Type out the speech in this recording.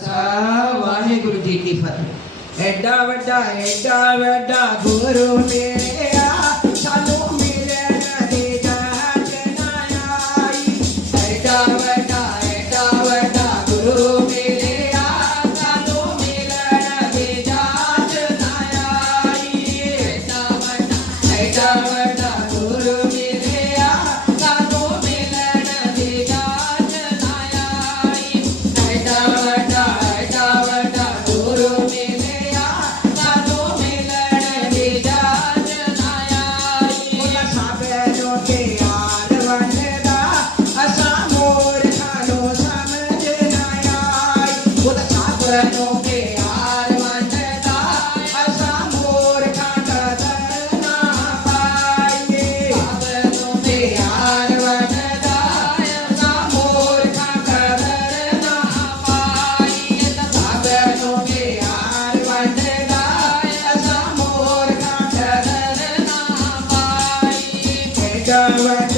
ਵਾਹਿਗੁਰੂ ਜੀ ਕੀ ਫਤਿਹ। ਐਡਾ ਵੱਡਾ ਐਡਾ ਵੱਡਾ ਗੁਰੂ ਨੇ। direct.